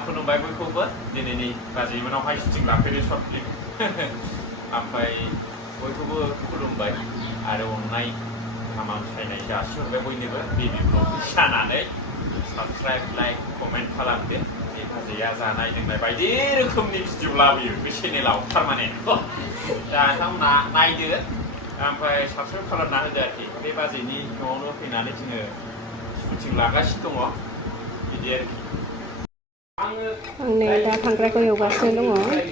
खुलुमबाय बयखौबो दिनैनि बाजैमोनावहाय शुटिं लाफैदों सर्ट फिल्म ओमफ्राय बयखौबो खुलुमबाय आरो अननाय हामलायनाय जासिहरबाय बयनोबो बेबि ब्लग जानानै साबस्क्राइब लाइक कमेन्ट खालामदो बे बाजैया जानाय लोंनाय बायदि रोखोमनि भिडिअ लाबोयो बे चेनेलाव थारमाने दा नोंथांमोना नायदो ओमफ्राय साबस्क्राइब खालामना होदो आरोखि बे बाजैनि न'आवनो फैनानै जोङो शुटिं लागासिनो दङ बिदि आरोखि आं नै दा खांख्राइखौ एवगासिनो दङ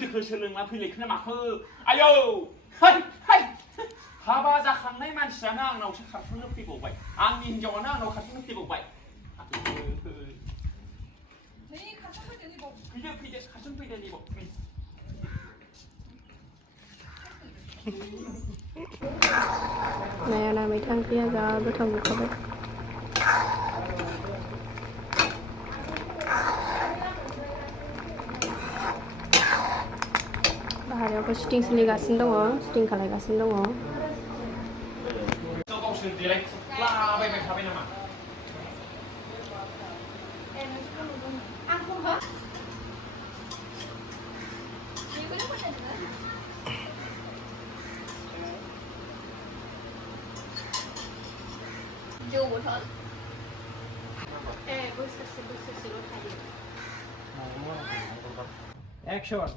दोखो सोलोंना फैलायखोना माखो आयौ हाय हाय हाबा जाखांनाय मानसियानो आंनावसो खारसननो फैबावबाय आंनि हिनजावानो आंनाव खारसननो फैबावबाय फैदो खारसन फैदो नैबाव नाया मैथा ओंख्रिया जा गोथाव नुखाबाय बाहेरायावबो शुटिं सोलिगासिनो दङ शुटिं खालामगासिनो दङ गावसोर देलायखुलाबायबाय थाबाय नामा जौ बथल बोसोरसेल' थायो एक्सन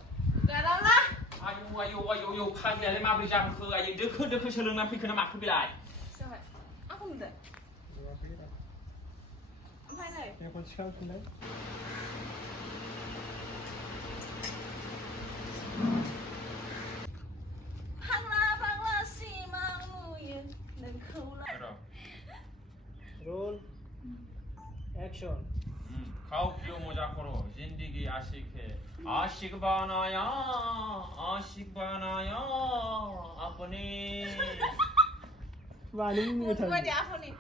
गाराला आयौ खागियालाय माबोरै जाबोखो आयौ दोखो सोलोंना फैखो ना माखो बेलाय जाबाय आंखौ नुदों ओमफ्राय नै मेगन थिखांफिनलाय फाग्ला सिमां नुयो नोंखौलाय रोल एक्शन खाओ पियो मजा करो जिंदगी आशिक है आशिक बनाया अपने वाणी में था gue di apa nih